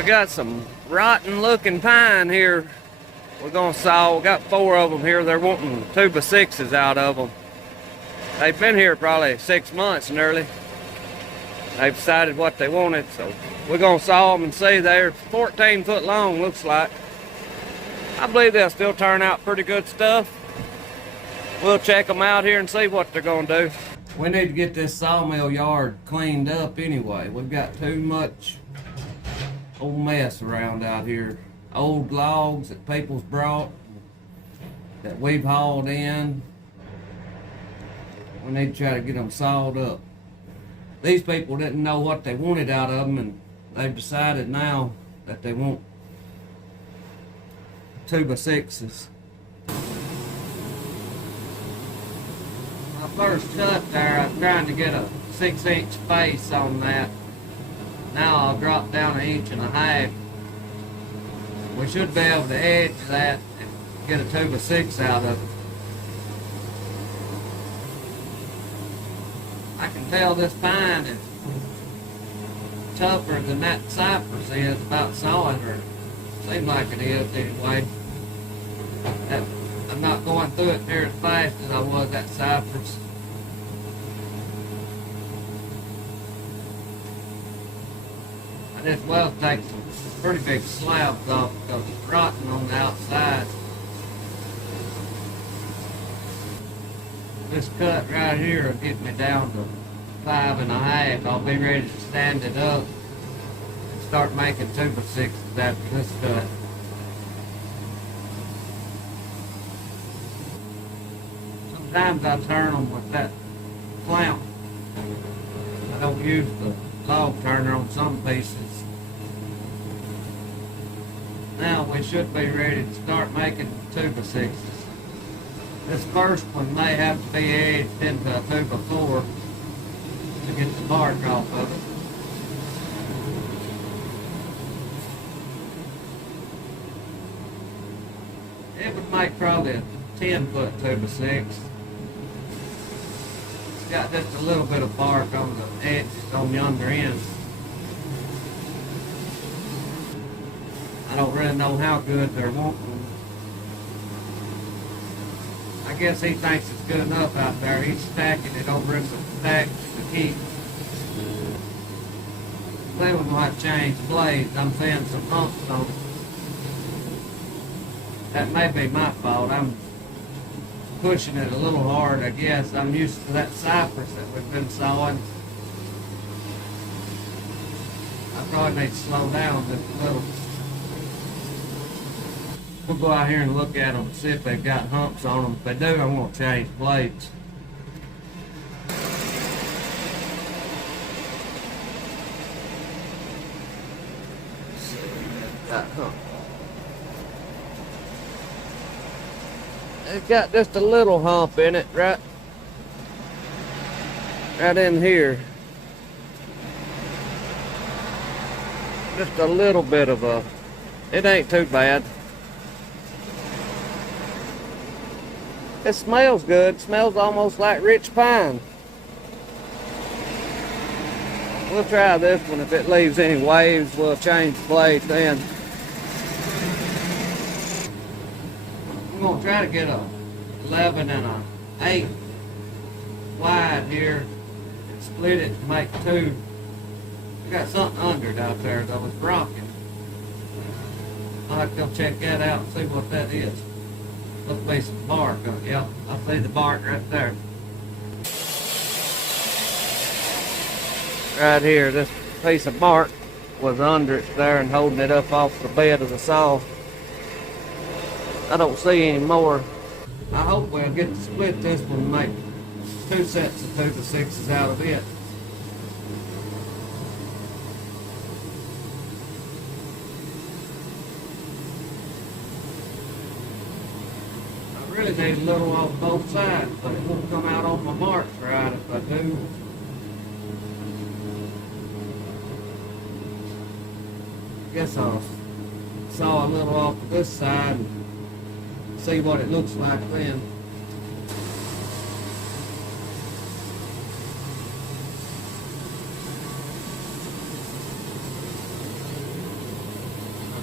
We got some rotten looking pine here. We're gonna saw. We got 4 of them here. They're wanting 2x6s out of them. They've been here probably 6 months nearly. They've decided what they wanted, so we're gonna saw them and see. They're 14 foot long, looks like. I believe they'll still turn out pretty good stuff. We'll check them out here and see what they're gonna do. We need to get this sawmill yard cleaned up anyway. We've got too much old mess around out here. Old logs that people's brought, that we've hauled in. We need to try to get them sawed up. These people didn't know what they wanted out of them, and they've decided now that they want 2x6s. My first cut there, I was trying to get a 6-inch face on that. Now I'll drop down 1.5 inches. We should be able to edge that and get a 2x6 out of it. I can tell this pine is tougher than that cypress is about sawing, or seems like it is anyway. I'm not going through it near as fast as I was that cypress. I just well take some pretty big slabs off because it's rotten on the outside. This cut right here will get me down to 5.5. I'll be ready to stand it up and start making 2x6s after this cut. Sometimes I turn them with that clamp. I don't use the log turner on some pieces. Now we should be ready to start making 2x6s. This first one may have to be edged into a 2x4 to get the bark off of it. It would make probably a 10-foot 2x6. It's got just a little bit of bark on the edges on yonder end. I don't really know how good they're wanting. I guess he thinks it's good enough out there. He's stacking it over in the stacks to keep. Then we're going to have to change the blades. I'm seeing some bumps on it. That may be my fault. I'm pushing it a little hard, I guess. I'm used to that cypress that we've been sawing. I probably need to slow down just a little. We'll go out here and look at them and see if they've got humps on them. If they do, I'm going to change blades. Let's see, got hump. It's got just a little hump in it, right in here. Just a little bit of a, it ain't too bad. It smells good. It smells almost like rich pine. We'll try this one. If it leaves any waves, we'll change the blade then. I'm going to try to get a 11 and a 8 wide here and split it to make 2. We got something under it out there that was rocking. I'll have to go check that out and see what that is. Let's be some bark on it. Yep, I see the bark right there. Right here, this piece of bark was under it there and holding it up off the bed of the saw. I don't see any more. I hope we'll get to split this one and make 2 sets of 2x6s out of it. I really need a little off both sides, but it won't come out on my marks right if I do. Guess I'll saw a little off of this side and see what it looks like then.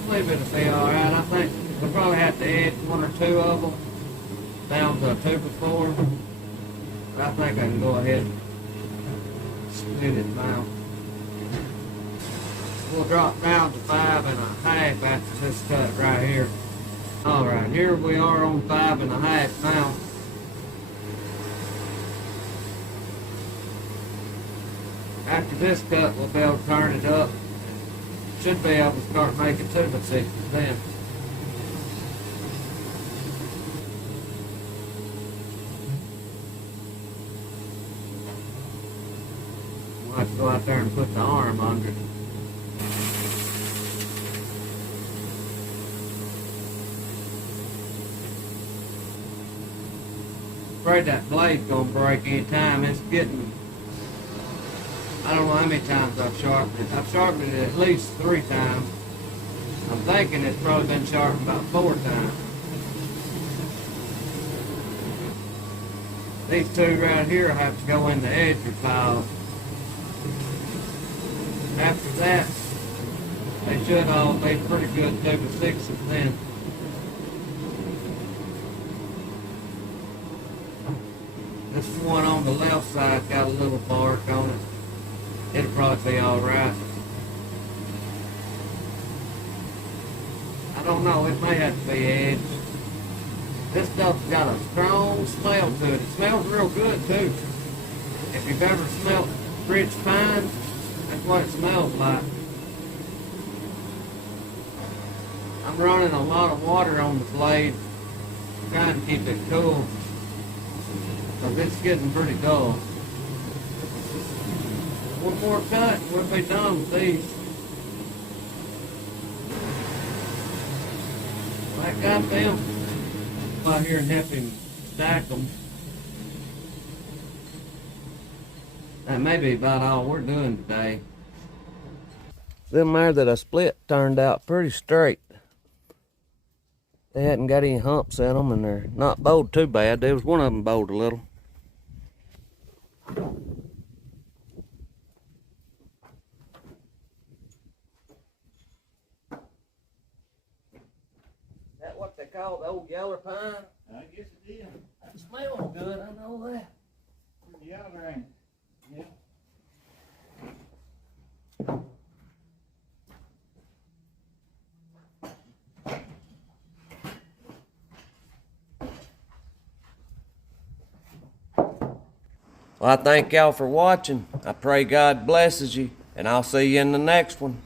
believe it'll be alright. I think we'll probably have to edge one or two of them down to a 2x4. But I think I can go ahead and split it now. We'll drop down to 5.5 after this cut right here. Alright, here we are on 5.5 now. After this cut, we'll be able to turn it up. Should be able to start making 2x6s then. We'll have to go out there and put the arm under it. Afraid that blade's gonna break any time. It's getting, I don't know how many times I've sharpened it. I've sharpened it at least 3 times. I'm thinking it's probably been sharpened about 4 times. These two right here have to go in the edger pile. After that, they should all be pretty good 2x6s then. This one on the left side got a little bark on it. It'll probably be alright. I don't know, it may have to be edged. This stuff's got a strong smell to it. It smells real good too. If you've ever smelled rich pine, that's what it smells like. I'm running a lot of water on the blade, trying to keep it cool, because it's getting pretty dull. One more cut and we'll be done with these. I got them out here and help him stack them. That may be about all we're doing today. Them there that I split turned out pretty straight. They hadn't got any humps in them and they're not bowed too bad. There was one of them bowed a little. That what they call the old yeller pine? I guess it is. It smells good, I know that. Pretty yeller, ain't it? Yeah. Well, I thank y'all for watching. I pray God blesses you, and I'll see you in the next one.